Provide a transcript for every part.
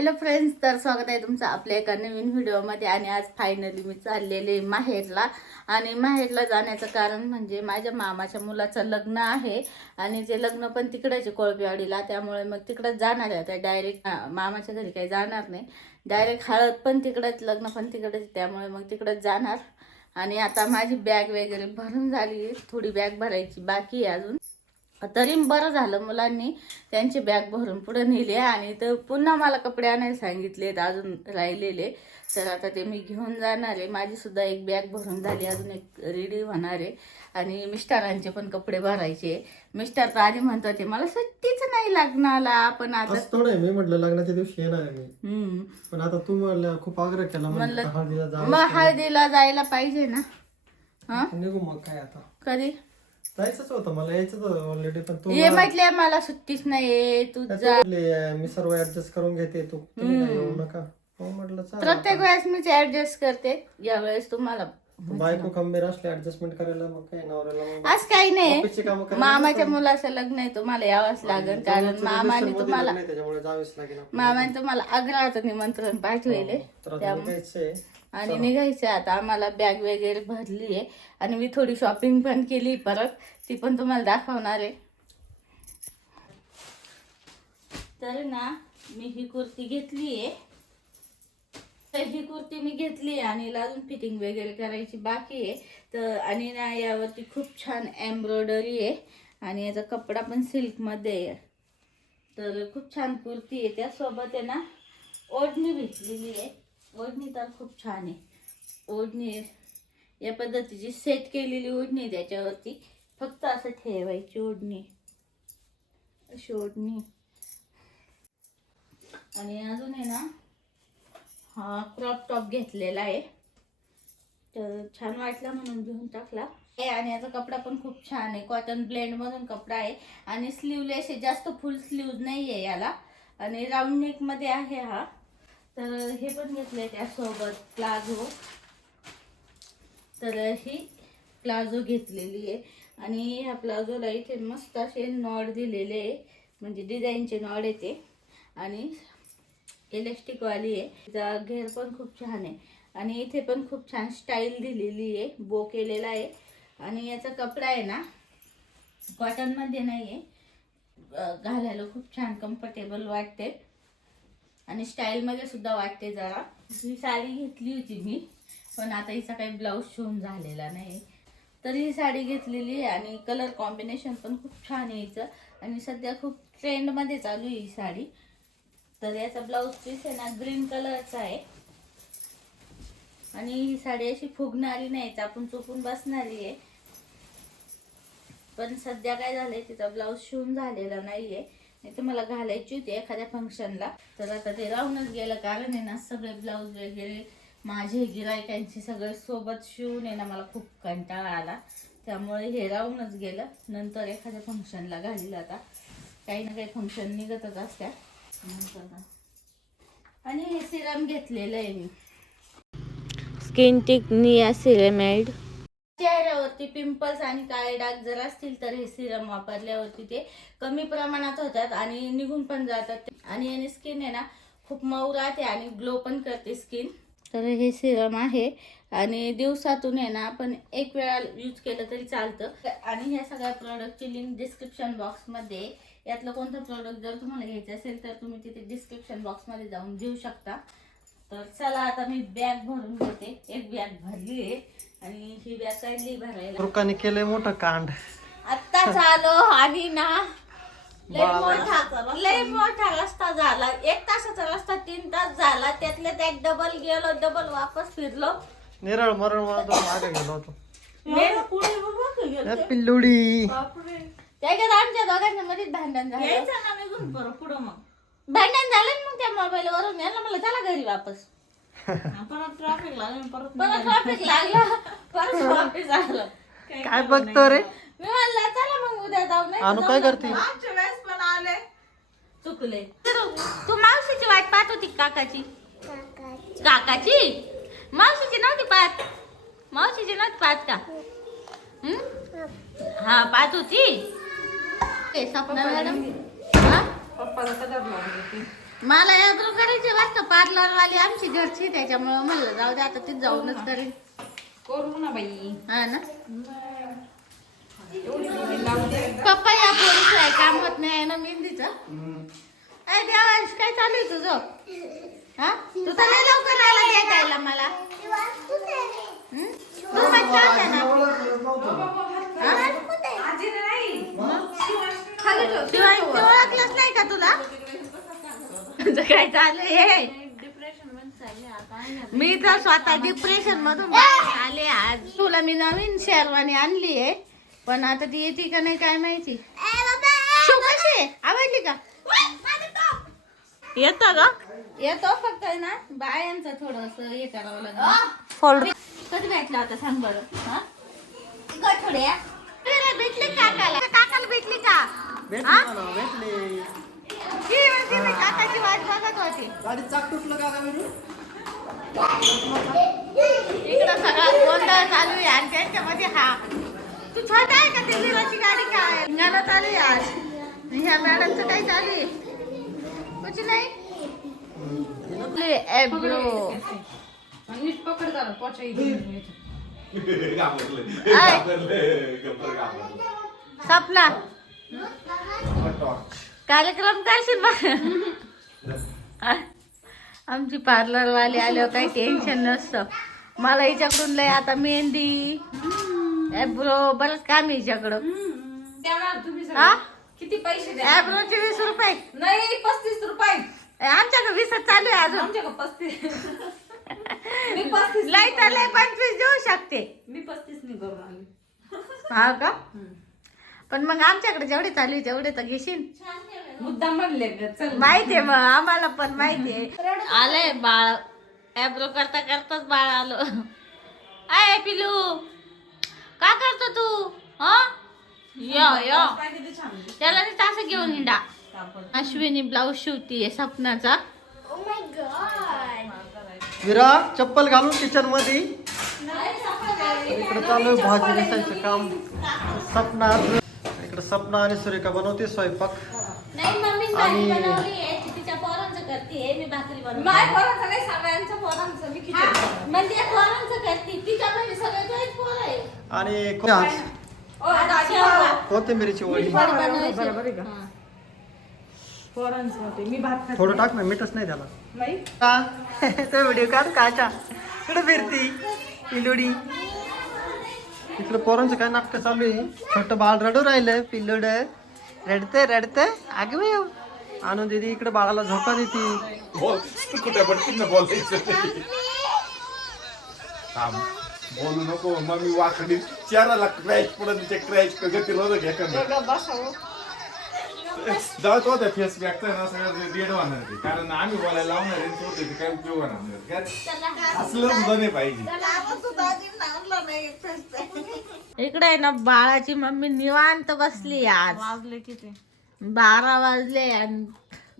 Hello friends, तर स्वागत आहे तुमचं आपल्या एका नवीन व्हिडिओमध्ये. आणि आज फायनली मी चाललेले माहेरला. आणि माहेरला जाण्याचं कारण म्हणजे माझ्या मामाच्या मुलाचं लग्न आहे आणि ते लग्न पण तिकडेच आहे कोळपेवाडीला. त्यामुळे मग तिकडंच जाणार आहे. त्या डायरेक्ट मामाच्या घरी काही जाणार नाही, डायरेक्ट हळद पण तिकडंच, लग्न पण तिकडंच, त्यामुळे मग तिकडंच जाणार. आणि आता माझी बॅग वगैरे भरून झाली, थोडी बॅग भरायची बाकी आहे अजून. तरी बरं झालं मुलांनी त्यांची बॅग भरून पुढे नेली. आणि तर पुन्हा मला कपडे आणायला सांगितलेत अजून राहिलेले, तर आता ते मी घेऊन जाणार आहे. माझी सुद्धा एक बॅग भरून झाली, अजून एक रेडी होणार आहे. आणि मिस्टरांचे पण कपडे भरायचे. मिस्टर तर आधी म्हणतात ते मला सुट्टीच नाही लग्नाला, पण आता थोडं मी म्हटलं लग्नाच्या दिवशी येणार आहे मी. पण आता तू म्हणलं खूप आग्रह केला, म्हणलं मग हळदीला जायला पाहिजे ना. हा निघू मग काय आता, कधी जायचंच होतं मला, यायचं ऑलरेडी. पण तू ये म्हटले मला सुट्टीच नाही, तू जा. मी सर्व ऍडजस्ट करून घेते, तू येऊ नका. हो म्हटलं चालेल. प्रत्येक वेळेस मीच ऍडजस्ट करते, यावेळेस तुम्हाला बायको खंबीर असले ऍडजस्टमेंट करायला, मग काय नवऱ्याला आज काही नाही. ऑफिसची कामं करायला मामाच्या मुलाचं लग्न आहे, तुम्हाला यावंच लागेल. कारण मामाने तुम्हाला नाही, त्याच्यामुळे जावेच लागेल. मामाने तुम्हाला आग्रहाचं निमंत्रण पाठवले. तर आता निघायचंय. आणि निघायचं आता आम्हाला. बॅग वगैरे भरली आहे आणि मी थोडी शॉपिंग पण केली परत, ती पण तुम्हाला दाखवणार आहे. तर ना मी ही कुर्ती घेतली आहे, तर ही कुर्ती मी घेतली आणि अजून फिटिंग वगैरे करायची बाकी आहे. तर आणि ना यावरती खूप छान एम्ब्रॉयडरी आहे आणि याचा कपडा पण सिल्कमध्ये आहे. तर खूप छान कुर्ती आहे. त्यासोबत आहे ना ओढणी भेटलेली आहे. ओढणी तर खूप छान आहे. ओढणी या पद्धतीची सेट केलेली ओढणी आहे, त्याच्यावरती फक्त असं ठेवायची ओढणी, अशी ओढणी. आणि अजून आहे ना हा क्रॉप टॉप घेतलेला आहे, तर छान वाटला म्हणून घेऊन टाकला. आणि याचा कपडा पण खूप छान आहे, कॉटन ब्लेंड मधून कपडा आहे. आणि स्लीवलेस आहे, जास्त फुल स्लीव नाही आहे याला. आणि राऊंड नेक मध्ये आहे हा. तर हे पण घेतलंय त्यासोबत प्लाझो. तर ही प्लाझो घेतलेली आहे. आणि ह्या प्लाझोला इथे मस्त असे नॉड दिलेले आहे, म्हणजे डिझाईनचे नॉड येते. आणि इलेस्टिक वाली आहे. तिचा घेर पण खूप छान आहे. आणि इथे पण खूप छान स्टाईल दिलेली आहे, बो केलेला आहे. आणि याचा कपडा आहे ना कॉटन मध्ये नाही आहे, घालायला खूप छान कम्फर्टेबल वाटते आणि स्टाईल मध्ये सुद्धा वाटते जरा. ही साडी घेतली होती मी, पण आता हिचा काही ब्लाऊज शिवून झालेला नाही, तर ही साडी घेतलेली आहे. आणि कलर कॉम्बिनेशन पण खूप छान आहे हिचं, आणि सध्या खूप ट्रेंड मध्ये चालू आहे ही साडी. तर याचा ब्लाऊज पीस आहे ना ग्रीन कलरचा आहे. आणि ही साडी अशी फुगणारी नाही, आपण चुकून बसणारी आहे. पण सध्या काय झालंय, तिचा ब्लाऊज शिवून झालेला नाहीये, नाही तर मला घालायची होती एखाद्या फंक्शनला. तर आता ते राहूनच गेलं, कारण आहे ना सगळे ब्लाऊज वगैरे माझे गिरायकांची सगळे सोबत शिवून आहे ना मला खूप कंटाळा आला, त्यामुळे हे राहूनच गेलं. नंतर एखाद्या फंक्शनला घालील. आता काही ना काही फंक्शन निघतच असत्या नंतर. आणि हे सिरम घेतलेलं आहे मी, स्किन टिक नियासिनामाइड. चेहऱ्यावरती पिंपल्स आणि काळे डाग जर असतील तर हे सिरम वापरल्यावरती ते कमी प्रमाणात होतात आणि निघून पण जातात. आणि याने स्किन आहे ना खूप मऊ राहते आणि ग्लो पण करते स्किन. तर हे सिरम आहे आणि दिवसातून आहे ना आपण एक वेळा यूज केलं तरी चालतं. आणि ह्या सगळ्या प्रोडक्टची लिंक डिस्क्रिप्शन बॉक्समध्ये. यातलं कोणतं प्रोडक्ट जर तुम्हाला घ्यायचं असेल तर तुम्ही तिथे डिस्क्रिप्शन बॉक्समध्ये जाऊन घेऊ शकता. तर चला आता मी बॅग भरून घेते. एक बॅग भरली आहे आणि ही बॅग काढली भरायला. रुकाने केलंय मोठं कांड. आत्ताच आलो आणि ना लय मोठा रस्ता झाला. 1 तासाचा रस्ता 3 तास झाला. त्यातले त्यात डबल गेलो, डबल वापस फिरलो. निरळ मरण मागे गेलो होतो पिल्लुडी. त्याच्यात आमच्या दोघांच्या मध्ये भांडण झालं. पुढं मग भांडण झालं, मग त्या मोबाईल वरून यायला मला चला घरी वापस. परत ट्रॅफिक लागलं, परत वापस आलं. काय बघतो रे. मी म्हणलं चला मग उद्या जाऊ. नाही अनु काय करते. मागच्या वेळेस पण आले, चुकले. तू मावशीची वाट पाहत होती काकाची? काकाची मावशीची नव्हती पाहत? मावशीची नव्हती पाहत का? हा पाहत होती. सपना मॅडम पप्पाला कदर लागली ती. मला ॲब्रो करायचे बरं का, पार्लर वाली आमची घरची, त्याच्यामुळं म्हणलं जाऊ दे आता ती जाऊनच करेन. करू ना बाई. हा ना. पप्पा या पोरीचं आहे, काम होत नाही ना मेहंदीचं. अरे देवांश, काय चालू आहे तुझं? हा, तू तर लय लवकर आला भेटायला मला. तू मग काय आहे ना? शिवाय ओळखलंच नाही का तुला? तुझं काय चालू आहे? मी तर स्वतः डिप्रेशन मधून बाहेर आले आज. तुला मी नवीन शेरवानी आणली आहे, पण आता ती येते का नाही काय माहिती. शिव कशी आहे? आवडली का? येतं का? येतो, फक्त आहे ना बायांचं थोडंसं हे करावं लागेल. फोल्ड कधी भेटला होता सांग बरं. हा, गठोड्या भेटली काकाला? काकाला भेटली का? भेटले. ती म्हणते मी काकाची वाट बघत होती. गाडी चाक तुटलं का मेरू? इकडं सगळा गोंधळ चालू आहे आणि त्यांच्यामध्ये हा तू छोटा आहे का? ते विराची गाडी काय गाणं चालू आहे आज. ह्या मॅडमचं काय चालू आहे? कुछ नाही. एब्रो नीट पकड जरा, पोचा इथे. सपना कार्यक्रम करशील बघ. आमची पार्लर वाली आल्यावर काही टेन्शन नसतं. मला हिच्याकडून लय आता मेहंदी एब्रो बरंच काम आहे हिच्याकडं. देणार तुम्ही सगळे? हा, किती पैसे द्या? एब्रोचे 20 रुपये. नाही, 35 रुपये. आमच्याकडे 20 चालू आहे अजून. आमच्याकडे 35. मी 35 लय तर लय 25 देऊ शकते. मी 35 नाही करून आली. हा का? पण मग आमच्याकडे जेवढे चालू आहे तेवढे तर घेशील. मुद्दाम म्हणले ग, चल. माहितीये मग आम्हाला पण माहितीये. आलंय बाळ, एब्रो करता करताच बाळ आलं. आय पिलू, का करतो तू? हा, या काय किती छान दिसतं. त्याला नाही तास घेऊन हिंडा. कापड. अश्विनी ब्लाऊज शिवतीये सपनाचा. विरा चप्पल घालून किचन मध्ये. इकडे चालू आहे भाजी घासायचं काम. सपना इकडे सपना आणि सुरेखा बनवते स्वयंपाक. नाही मम्मी आणि- तिच्या पोरांचं करते, मी भाकरी बनवते. नाही, पोरांचं नाही, सगळ्यांच्या पोरांचं. मी खिचडी. म्हणजे पोरांचं करते, तिच्यामध्ये सगळे तुझेच पोरं आहे. आणि ओ, दाजी, शेवगा. कोथिंबीरीची वडी. बरोबर आहे का? पोरांचं होते. मी भात खाते. थोडं टाक ना, मीठच नाही त्याला. नाही. तो व्हिडिओ काढ काचा. इकडे फिरती पिल्लुडी. इकडे पोरांचं काय नाटक चालू आहे. छोटं बाळ रडू राहिलं. पिल्लुड रडते आगे आणून दीदी इकडे बाळाला झोका देते. बोल तू कुठे पडतील ना बोलायचं थांब बोलू नको मग मी वाकडी चेहराला क्रॅश पडत तिच्या क्रॅश गती रोज घ्या जाऊ तो त्या फेस बॅगचा ना सगळं डेड होणार ते कारण आम्ही बोलायला लावणार आहे तो त्याचे काय उपयोग होणार नाही असलं सुद्धा नाही पाहिजे. इकडे आहे ना बाळाची मम्मी निवांत बसली आज. वाजले किती? 12 वाजले आणि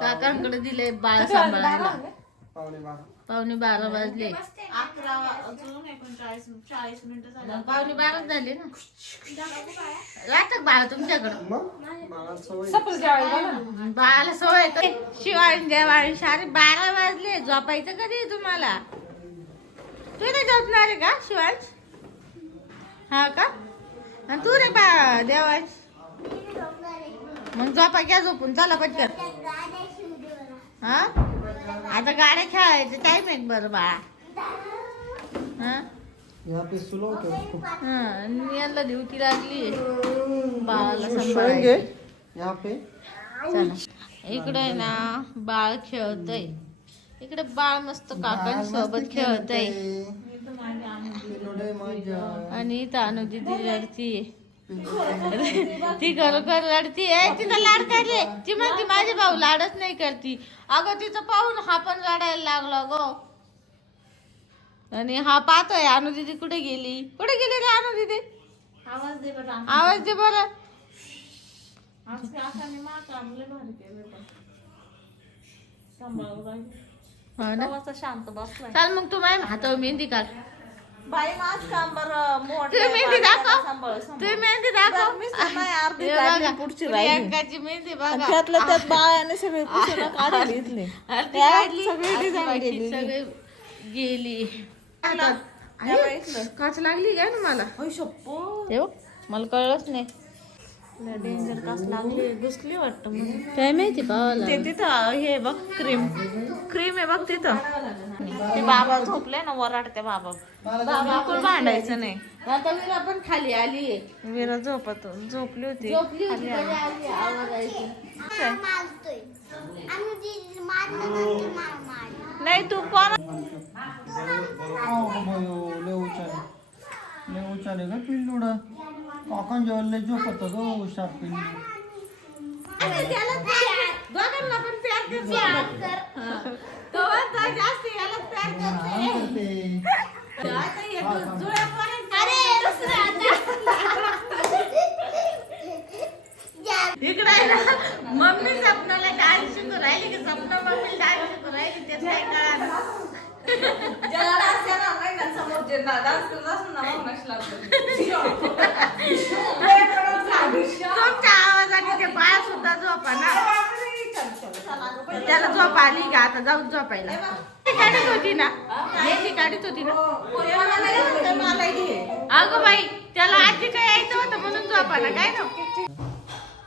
काकांकडे दिले बाळ सांभाळायला. 11:45 वाजले. 11:45 झाले ना. राहतात बाळ तुमच्याकडं? सपल जेवायला ना. बाळाला सवय शिवाय जेवाय सारे 12 वाजले. झोपायचं कधी तुम्हाला? तू नाही झोपणार आहे का शिवांश? हा का? आणि तू रे बा देवांश? मग झोपा घ्या झोपून, चला पटकन. हा, आता गाड्या खेळायचं टाइम आहे बरं बाळा. हा, याला ड्युटी लागली बाळाला सांभाळायची. चला इकडे आहे ना बाळ खेळतय. इकडे बाळ मस्त काकांसोबत खेळतय आणि तानू दीदी रडतीये. ती खरोखर रडतीये. तिचा लाड काढले. ती म्हणते माझे भाऊ लाडच नाही करती. अगं तिचं पाहून हा पण रडायला लागला गो. आणि हा पाहतोय अनु दीदी कुठे गेली. कुठे गेली रे अनु दीदी? आवाज दे बरं. आवाज दे बरं. आज काय आकाने माग आणले भारी केलं पण. सांभाळून राहिली. हो ना. तेव्हाचा शांत बसलाय. चाल मग तू माझ्या हातावर मेहंदी काढ. बाई माझ काम बरं तुम्ही मेहंदी दाखव. सांभाळ तुम्ही मेहंदी दाखव. अर्धी हे काढली, बघा, पुढची राहिली. प्रियंकाची मेहंदी आणि बघा. त्यातल्या त्यात बाळाने सगळे पुसून काढली इथली. अर्धी त्या काढली, सगळी अर्धी design बाकी गेलेली. सगळी गेली. त्या बाईतलं. काच लागली काय ना मला. होय शप्पो. हे बघ, मला कळलंच नाही. डेंजर कास लागली घुसली वाटतं म्हणून. काय माहिती पावाला. ते तिथं हे बघ क्रीम क्रीम आहे बघ तिथं. ते बाबा झोपले ना वराडते बाबा. बिलकुल भांडायचं नाही. आता वीरा पण खाली आली. वीरा झोपली होती. झोपली होती तरी आली, आवाज ऐकून. नाही तू कोण लय उचाले ग पिल्लुड काकण जेवण लय झोपत ग हुशार पिल्लू. दोघांना पण प्यार करतो. तो आता जास्त याला प्यार करतोय. आता हे जुळ्या पोरांचं- इकडे आहे ना, मम्मी सपनाला डान्स शिकू राहिली की सपना मम्मी डान्स शिकू राहिली तेच काय कळालं. तुमच्या आवाजाने ते बाळ सुद्धा झोपा ना. त्याला झोप आली का आता जाऊ झोपायला. काढत होती ना, मेहंदी काढत होती ना. अगं बाई, त्याला आजी काय यायचं होतं म्हणून झोपायला काय ना.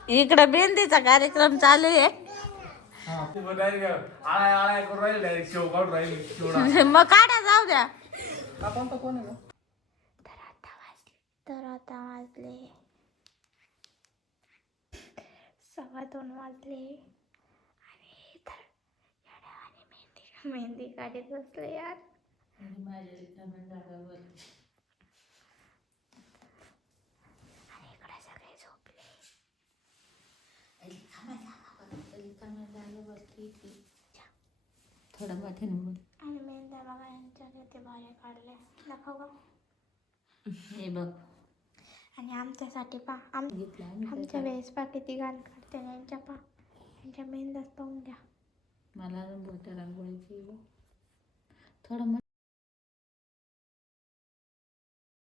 इकडे मेहंदीचा कार्यक्रम चालू आहे. मग काढा जाऊ द्या. तर आता वाजले 2:15 वाजले आणि तर येड्यावानी मेहंदी काढत बसले यार. आणि इकडे सगळे झोपले. थोडं माथ्याने बोल. आणि मेहंद्या बघा यांच्या किती भारी काढल्या दाखव गं. हे बघ, आणि आमच्यासाठी आमच्या वेळेस किती घाण काढते यांच्या यांच्या मेहंद्याच पाहून घ्या. मला बोलते रांगोळीची थोडं